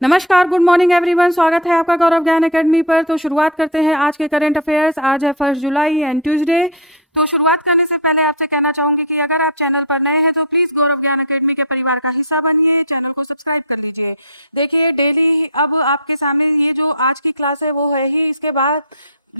नमस्कार, good morning everyone. स्वागत है आपका गौरव ज्ञान एकेडमी पर। तो शुरुआत करते हैं आज के करंट अफेयर्स। आज है 1 जुलाई एंड ट्यूसडे। तो शुरुआत करने से पहले आपसे कहना चाहूंगी कि अगर आप चैनल पर नए हैं तो प्लीज गौरव ज्ञान एकेडमी के परिवार का हिस्सा बनिए, चैनल को सब्सक्राइब कर लीजिए। देखिए डेली अब आपके सामने ये जो आज की क्लास है वो है ही, इसके बाद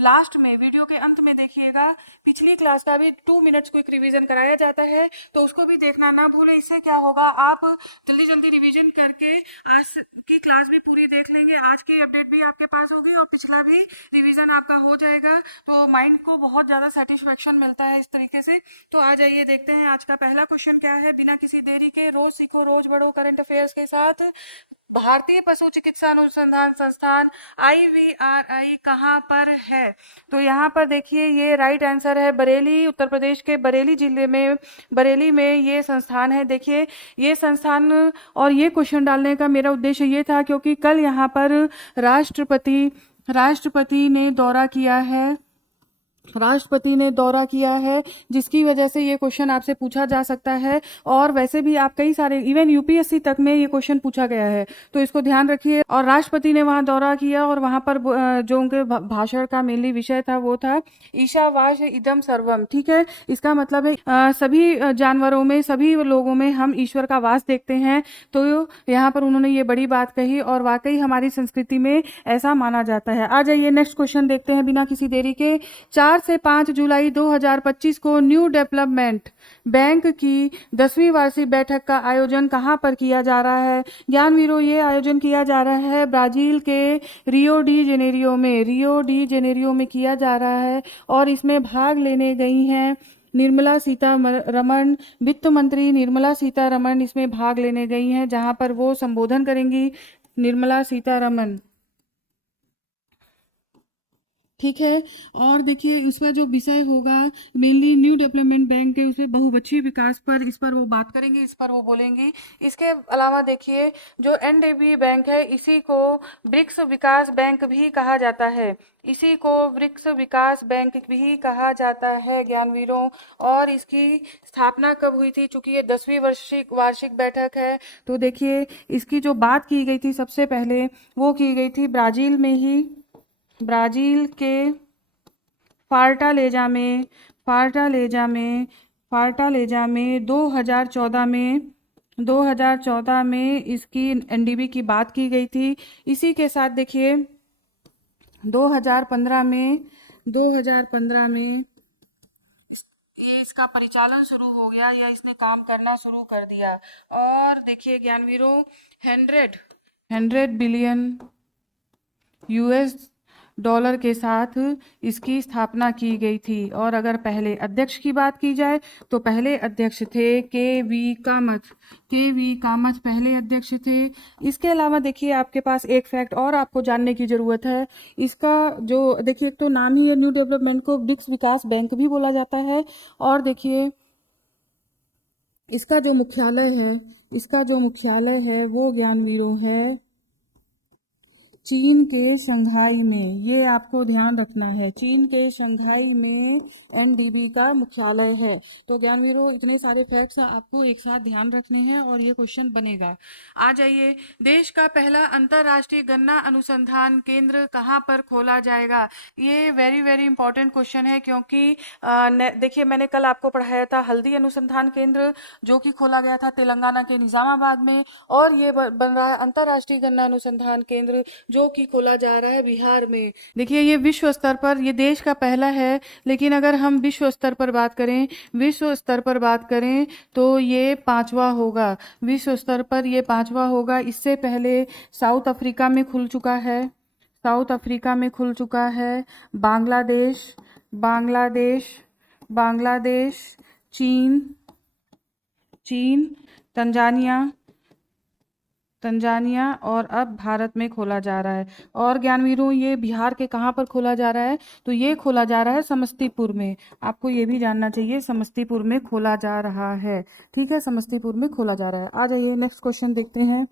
लास्ट में वीडियो के अंत में देखिएगा पिछली क्लास का भी 2 मिनट्स क्विक रिवीजन कराया जाता है, तो उसको भी देखना ना भूलें। इससे क्या होगा, आप जल्दी जल्दी रिवीजन करके आज की क्लास भी पूरी देख लेंगे, आज की अपडेट भी आपके पास होगी और पिछला भी रिवीजन आपका हो जाएगा। तो माइंड को बहुत ज़्यादा सेटिस्फेक्शन मिलता है इस तरीके से। तो आ जाइए देखते हैं आज का पहला क्वेश्चन क्या है। बिना किसी देरी के रोज सीखो रोज बढ़ो करंट अफेयर्स के साथ। भारतीय पशु चिकित्सा अनुसंधान संस्थान IVRI कहाँ पर है? तो यहाँ पर देखिए ये राइट आंसर है बरेली, उत्तर प्रदेश के बरेली जिले में, बरेली में ये संस्थान है। देखिए ये संस्थान, और ये क्वेश्चन डालने का मेरा उद्देश्य ये था क्योंकि कल यहाँ पर राष्ट्रपति ने दौरा किया है, राष्ट्रपति ने दौरा किया है, जिसकी वजह से ये क्वेश्चन आपसे पूछा जा सकता है। और वैसे भी आप कई सारे इवन यूपीएससी तक में ये क्वेश्चन पूछा गया है, तो इसको ध्यान रखिए। और राष्ट्रपति ने वहां दौरा किया और वहां पर जो उनके भाषण का मेनली विषय था वो था ईशावास्य इदम सर्वम। ठीक है, इसका मतलब है सभी जानवरों में, सभी लोगों में हम ईश्वर का वास देखते हैं। तो यहाँ पर उन्होंने ये बड़ी बात कही और वाकई हमारी संस्कृति में ऐसा माना जाता है। आ जाइए नेक्स्ट क्वेश्चन देखते हैं बिना किसी देरी के। 4 से 5 जुलाई 2025 को न्यू डेवलपमेंट बैंक की 10वीं वार्षिक बैठक का आयोजन कहां पर किया जा रहा है? ज्ञानवीरों, ये आयोजन किया जा रहा है ब्राजील के रियो डी जेनेरियो में किया जा रहा है। और इसमें भाग लेने गई हैं निर्मला सीतारमण, वित्त मंत्री निर्मला सीतारमण इसमें भाग लेने गई हैं, जहां पर वो संबोधन करेंगी निर्मला सीतारमण। ठीक है, और देखिए उसका जो विषय होगा मेनली न्यू डेवलपमेंट बैंक के, उसमें बहुपक्षीय विकास पर, इस पर वो बात करेंगे, इस पर वो बोलेंगी। इसके अलावा देखिए जो NDB बैंक है, इसी को ब्रिक्स विकास बैंक भी कहा जाता है, इसी को ब्रिक्स विकास बैंक भी कहा जाता है ज्ञानवीरों। और इसकी स्थापना कब हुई थी? चूंकि ये 10वीं वार्षिक बैठक है, तो देखिए इसकी जो बात की गई थी सबसे पहले वो की गई थी ब्राजील में ही, ब्राजील के फार्टालेजा में, फार्टालेजा में 2014 में इसकी NDB की बात की गई थी। इसी के साथ देखिए 2015 में 2015 में ये इसका परिचालन शुरू हो गया, या इसने काम करना शुरू कर दिया। और देखिए ज्ञानवीरों 100 बिलियन US$ के साथ इसकी स्थापना की गई थी। और अगर पहले अध्यक्ष की बात की जाए तो पहले अध्यक्ष थे के वी कामथ पहले अध्यक्ष थे। इसके अलावा देखिए आपके पास एक फैक्ट और आपको जानने की ज़रूरत है। इसका जो देखिए, एक तो नाम ही है न्यू डेवलपमेंट को ब्रिक्स विकास बैंक भी बोला जाता है। और देखिए इसका जो मुख्यालय है वो ज्ञानवीरों है चीन के शंघाई में। ये आपको ध्यान रखना है, चीन के शंघाई में NDB का मुख्यालय है। तो ज्ञानवीरों इतने सारे फैक्ट्स आपको एक साथ ध्यान रखने हैं और ये क्वेश्चन बनेगा। आ जाइए, देश का पहला अंतर्राष्ट्रीय गन्ना अनुसंधान केंद्र कहाँ पर खोला जाएगा? ये वेरी वेरी इंपॉर्टेंट क्वेश्चन है, क्योंकि देखिए मैंने कल आपको पढ़ाया था हल्दी अनुसंधान केंद्र जो कि खोला गया था तेलंगाना के निजामाबाद में, और ये बन रहा है अंतर्राष्ट्रीय गन्ना अनुसंधान केंद्र जो कि खोला जा रहा है बिहार में। देखिए ये विश्व स्तर पर, ये देश का पहला है, लेकिन अगर हम विश्व स्तर पर बात करें तो ये 5वां होगा। विश्व स्तर पर ये 5वां होगा। इससे पहले साउथ अफ्रीका में खुल चुका है, बांग्लादेश, चीन, तंजानिया और अब भारत में खोला जा रहा है। और ज्ञानवीरों ये बिहार के कहाँ पर खोला जा रहा है? तो ये खोला जा रहा है समस्तीपुर में। आपको ये भी जानना चाहिए, समस्तीपुर में खोला जा रहा है। ठीक है, समस्तीपुर में खोला जा रहा है। आ जाइए नेक्स्ट क्वेश्चन देखते हैं।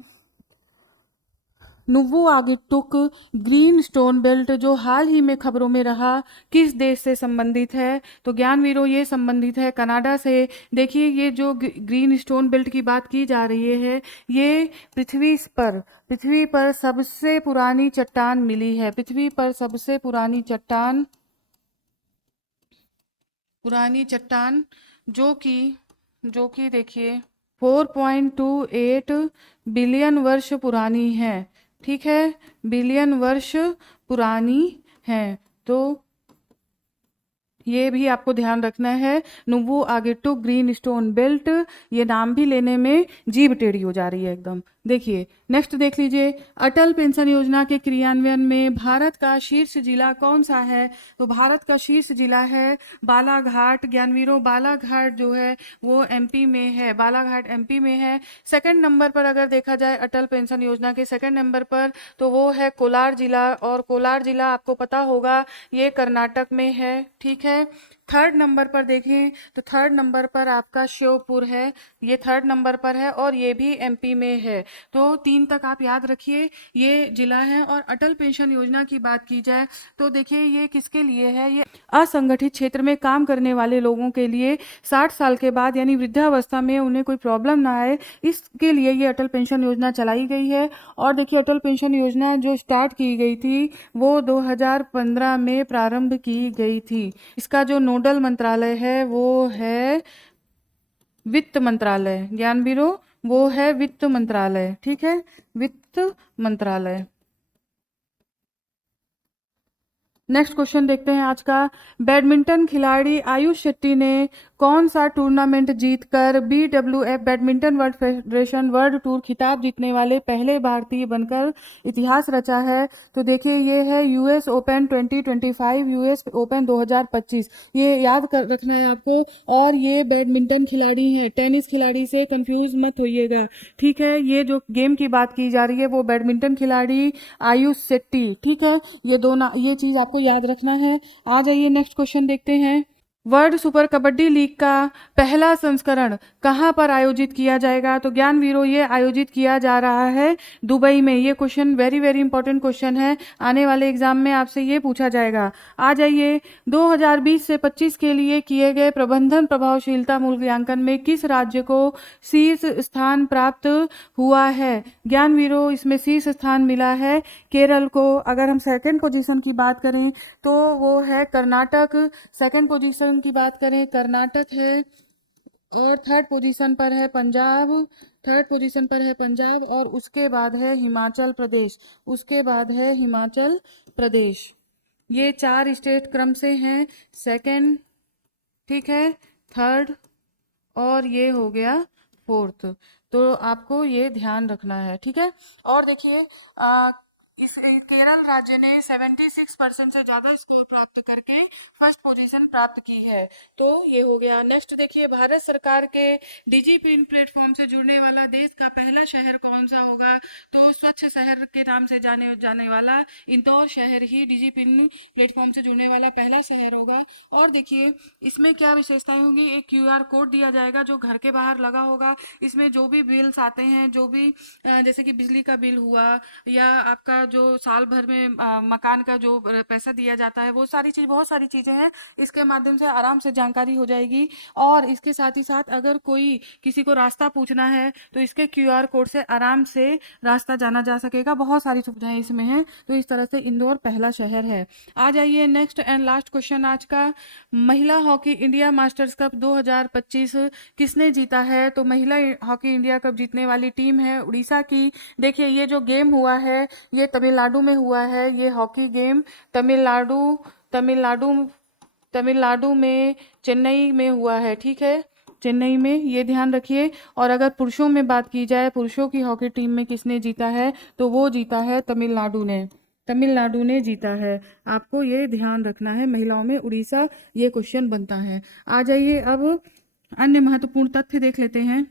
नुव्वु आगिटुक ग्रीन स्टोन बेल्ट जो हाल ही में खबरों में रहा, किस देश से संबंधित है? तो ज्ञानवीरों ये संबंधित है कनाडा से। देखिए ये जो ग्रीन स्टोन बेल्ट की बात की जा रही है, ये पृथ्वी पर सबसे पुरानी चट्टान मिली है। पृथ्वी पर सबसे पुरानी चट्टान जो कि देखिए 4.28 बिलियन वर्ष पुरानी है। ठीक है, बिलियन वर्ष पुरानी है। तो ये भी आपको ध्यान रखना है। नुव्वु आगिटुक ग्रीन स्टोन बेल्ट, ये नाम भी लेने में जीभ टेढ़ी हो जा रही है एकदम। देखिए नेक्स्ट देख लीजिए, अटल पेंशन योजना के क्रियान्वयन में भारत का शीर्ष जिला कौन सा है? तो भारत का शीर्ष जिला है बालाघाट। ज्ञानवीरों बालाघाट जो है वो एमपी में है, बालाघाट एमपी में है। सेकंड नंबर पर अगर देखा जाए अटल पेंशन योजना के सेकंड नंबर पर, तो वो है कोलार जिला, और कोलार जिला आपको पता होगा ये कर्नाटक में है। ठीक है, थर्ड नंबर पर देखें तो थर्ड नंबर पर आपका श्योपुर है, ये थर्ड नंबर पर है और ये भी एमपी में है। तो 3 तक आप याद रखिए ये जिला है। और अटल पेंशन योजना की बात की जाए तो देखिए ये किसके लिए है? ये असंगठित क्षेत्र में काम करने वाले लोगों के लिए 60 साल के बाद यानी वृद्धावस्था में उन्हें कोई प्रॉब्लम ना आए, इसके लिए ये अटल पेंशन योजना चलाई गई है। और देखिए अटल पेंशन योजना जो स्टार्ट की गई थी वो 2015 में प्रारंभ की गई थी। इसका जो नोडल मंत्रालय है वो है वित्त मंत्रालय। ज्ञानवीरों वो है वित्त मंत्रालय। ठीक है, वित्त मंत्रालय। नेक्स्ट क्वेश्चन देखते हैं आज का। बैडमिंटन खिलाड़ी आयुष शेट्टी ने कौन सा टूर्नामेंट जीतकर BWF badminton world federation world tour खिताब जीतने वाले पहले भारतीय बनकर इतिहास रचा है? तो देखिए ये है यूएस ओपन 2025, यूएस ओपन 2025। ये याद रखना है आपको। और ये बैडमिंटन खिलाड़ी हैं, टेनिस खिलाड़ी से कंफ्यूज मत होइएगा। ठीक है, ये जो गेम की बात की जा रही है वो बैडमिंटन खिलाड़ी आयुष शेट्टी। ठीक है, ये चीज आपको याद रखना है। आ जाइए नेक्स्ट क्वेश्चन देखते हैं। वर्ल्ड सुपर कबड्डी लीग का पहला संस्करण कहां पर आयोजित किया जाएगा? तो ज्ञानवीरों ये आयोजित किया जा रहा है दुबई में। ये question very very important question है, आने वाले एग्जाम में आपसे ये पूछा जाएगा। आ जाइए, 2020 से 25 के लिए किए गए प्रबंधन प्रभावशीलता मूल्यांकन में किस राज्य को शीर्ष स्थान प्राप्त हुआ है? ज्ञानवीरों इसमें शीर्ष स्थान मिला है केरल को। अगर हम सेकंड पोजीशन की बात करें तो वो है कर्नाटक। सेकंड पोजीशन की बात करें कर्नाटक है, और थर्ड पोजीशन पर है पंजाब, और उसके बाद है हिमाचल प्रदेश। ये 4 स्टेट क्रम से हैं, सेकंड, ठीक है, थर्ड, और ये हो गया फोर्थ। तो आपको ये ध्यान रखना है। ठीक है, और देखिए इस केरल राज्य ने 76% से ज्यादा स्कोर प्राप्त करके फर्स्ट पोजीशन प्राप्त की है। तो ये हो गया। नेक्स्ट देखिए, भारत सरकार के डिजिपिन प्लेटफॉर्म से जुड़ने वाला देश का पहला शहर कौन सा होगा? तो स्वच्छ शहर के नाम से जाने वाला इंदौर शहर ही डिजिपिन प्लेटफॉर्म से जुड़ने वाला पहला शहर होगा। और देखिए इसमें क्या विशेषताएं होंगी, एक QR कोड दिया जाएगा जो घर के बाहर लगा होगा। इसमें जो भी बिल्स आते हैं, जो भी जैसे कि बिजली का बिल हुआ या आपका जो साल भर में मकान का जो पैसा दिया जाता है, वो बहुत सारी चीजें हैं, इसके माध्यम से आराम से जानकारी हो जाएगी। और इसके साथ ही साथ अगर कोई किसी को रास्ता पूछना है तो इसके QR कोड से आराम से रास्ता जाना जा सकेगा। बहुत सारी सुविधाएं इसमें हैं। तो इस तरह से इंदौर पहला शहर है। आ जाइए नेक्स्ट एंड लास्ट क्वेश्चन आज का। महिला हॉकी इंडिया मास्टर्स कप 2025 किसने जीता है? तो महिला हॉकी इंडिया कप जीतने वाली टीम है उड़ीसा की। देखिए ये जो गेम हुआ है ये तमिलनाडु में हुआ है। ये हॉकी गेम तमिलनाडु में चेन्नई में हुआ है। ठीक है, चेन्नई में, ये ध्यान रखिए। और अगर पुरुषों में बात की जाए, पुरुषों की हॉकी टीम में किसने जीता है? तो वो जीता है तमिलनाडु ने जीता है। आपको ये ध्यान रखना है। महिलाओं में उड़ीसा, ये क्वेश्चन बनता है। आ जाइए अब अन्य महत्वपूर्ण तथ्य देख लेते हैं।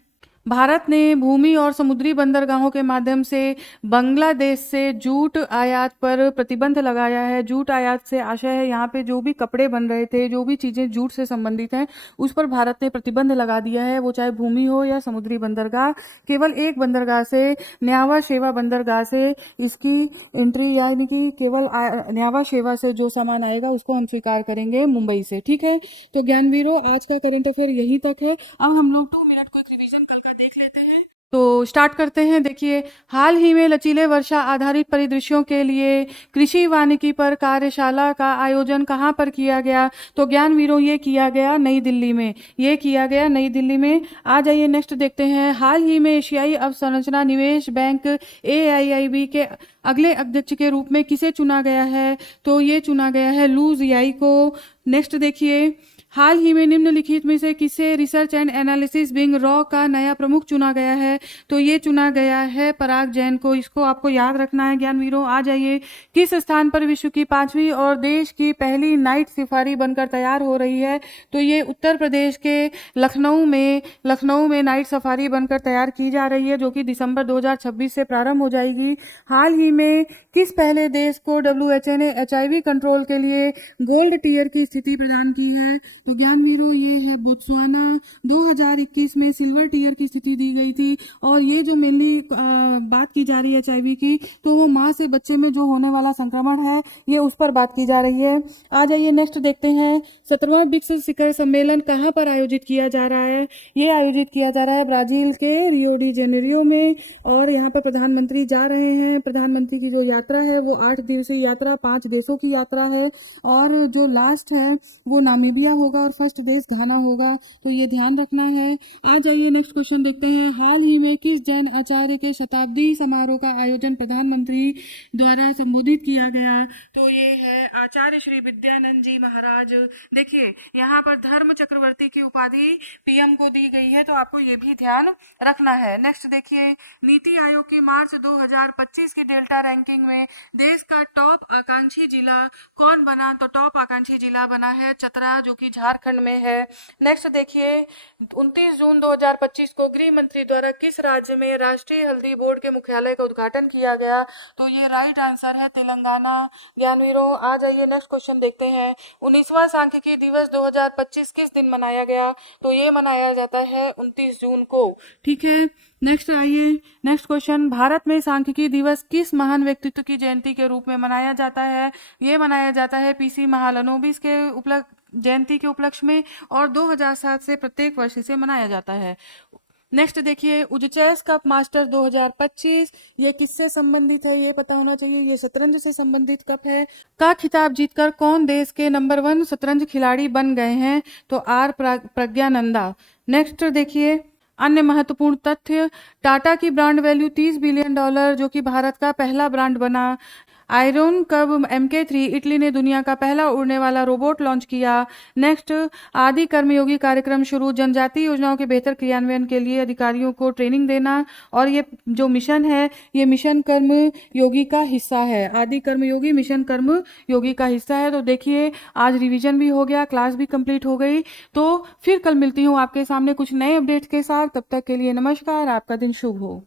भारत ने भूमि और समुद्री बंदरगाहों के माध्यम से बांग्लादेश से जूट आयात पर प्रतिबंध लगाया है। जूट आयात से आशय है यहाँ पे जो भी कपड़े बन रहे थे, जो भी चीज़ें जूट से संबंधित हैं, उस पर भारत ने प्रतिबंध लगा दिया है, वो चाहे भूमि हो या समुद्री बंदरगाह। केवल एक बंदरगाह से, न्यावा शेवा बंदरगाह से इसकी एंट्री, यानी कि केवल न्यावा शेवा से जो सामान आएगा उसको हम स्वीकार करेंगे मुंबई से। ठीक है, तो ज्ञानवीरों आज का करंट अफेयर यही तक है। अब हम लोग 2 मिनट क्विक रिवीजन कल का देख लेते हैं। तो स्टार्ट करते हैं। देखिए, हाल ही में लचीले वर्षा आधारित परिदृश्यों के लिए कृषि वानिकी पर कार्यशाला का आयोजन कहाँ पर किया गया? तो ज्ञानवीरों ये किया गया नई दिल्ली में, ये किया गया नई दिल्ली में। आ जाइए नेक्स्ट देखते हैं। हाल ही में एशियाई अवसंरचना निवेश बैंक AIIB के अगले अध्यक्ष के रूप में किसे चुना गया है? तो ये चुना गया है लू जियाई को। नेक्स्ट देखिए, हाल ही में निम्नलिखित में से किसे research and analysis wing raw का नया प्रमुख चुना गया है? तो ये चुना गया है पराग जैन को। इसको आपको याद रखना है ज्ञानवीरों। आ जाइए, किस स्थान पर विश्व की 5वीं और देश की पहली नाइट सफारी बनकर तैयार हो रही है? तो ये उत्तर प्रदेश के लखनऊ में नाइट सफारी बनकर तैयार की जा रही है, जो कि दिसंबर 2026 से प्रारंभ हो जाएगी। हाल ही में किस पहले देश को WHO ने HIV कंट्रोल के लिए गोल्ड टीयर की स्थिति प्रदान की है? तो ज्ञानवीरों ये है बोत्सवाना। 2021 में सिल्वर टीयर की स्थिति दी गई थी। और ये जो मेनली बात की जा रही है HIV की, तो वो माँ से बच्चे में जो होने वाला संक्रमण है, ये उस पर बात की जा रही है। आ जाइए नेक्स्ट देखते हैं। 17वां ब्रिक्स शिखर सम्मेलन कहाँ पर आयोजित किया जा रहा है? ये आयोजित किया जा रहा है ब्राजील के रियो डी जेनेरियो में। और यहाँ पर प्रधानमंत्री जा रहे हैं। प्रधानमंत्री की जो यात्रा है वो 8 दिवसीय यात्रा, 5 देशों की यात्रा है। और जो लास्ट है वो नामीबिया होगा और फर्स्ट देश घाना होगा, तो ये ध्यान रखना है। आ जाइए नेक्स्ट क्वेश्चन देखते हैं। हाल ही में किस जैन आचार्य के शताब्दी समारोह का आयोजन प्रधानमंत्री द्वारा संबोधित किया गया? तो ये है आचार्य श्री विद्यानंद जी महाराज। देखिए, यहाँ पर धर्म चक्रवर्ती की उपाधि PM को दी गई है, तो आपको ये भी ध्यान रखना है। नेक्स्ट देखिए, नीति आयोग की मार्च 2025 की डेल्टा रैंकिंग में देश का टॉप आकांक्षी जिला कौन बना? तो टॉप आकांक्षी जिला बना है चतरा, जो कि झारखंड में है। नेक्स्ट देखिए, 29 जून 2025 को गृह मंत्री द्वारा किस राज्य में राष्ट्रीय हल्दी बोर्ड के मुख्यालय का उद्घाटन किया गया? तो ये राइट आंसर है तेलंगाना। ज्ञानवीरों आ जाइए नेक्स्ट क्वेश्चन देखते हैं। 19वां सांख्यिकी दिवस 2025 किस दिन मनाया गया? तो ये मनाया जाता है 29 जून को। ठीक है, नेक्स्ट आइए नेक्स्ट क्वेश्चन। भारत में सांख्यिकी दिवस किस महान व्यक्तित्व की जयंती के रूप में मनाया जाता है? ये मनाया जाता है PC महालनोबिस के जयंती के उपलक्ष्य में, और 2007 से प्रत्येक वर्ष इसे मनाया जाता है। नेक्स्ट देखिए, उजचेस कप मास्टर 2025 ये किससे संबंधित है? ये पता होना चाहिए। ये शतरंज से संबंधित कप है। का खिताब जीतकर कौन देश के नंबर 1 शतरंज खिलाड़ी बन गए हैं? तो R प्रज्ञानंदा। नेक्स्ट देखिए, अन्य महत्वपूर्ण तथ्य, टाटा की ब्रांड वैल्यू $30 बिलियन, जो कि भारत का पहला ब्रांड बना। आयरन कब MK3 इटली ने दुनिया का पहला उड़ने वाला रोबोट लॉन्च किया। नेक्स्ट, आदि कर्मयोगी कार्यक्रम शुरू, जनजातीय योजनाओं के बेहतर क्रियान्वयन के लिए अधिकारियों को ट्रेनिंग देना। और ये जो मिशन है, ये मिशन कर्म योगी का हिस्सा है। आदि कर्मयोगी मिशन कर्म योगी का हिस्सा है। तो देखिए, आज रिवीजन भी हो गया, क्लास भी कंप्लीट हो गई। तो फिर कल मिलती हूँ आपके सामने कुछ नए अपडेट्स के साथ। तब तक के लिए नमस्कार, आपका दिन शुभ हो।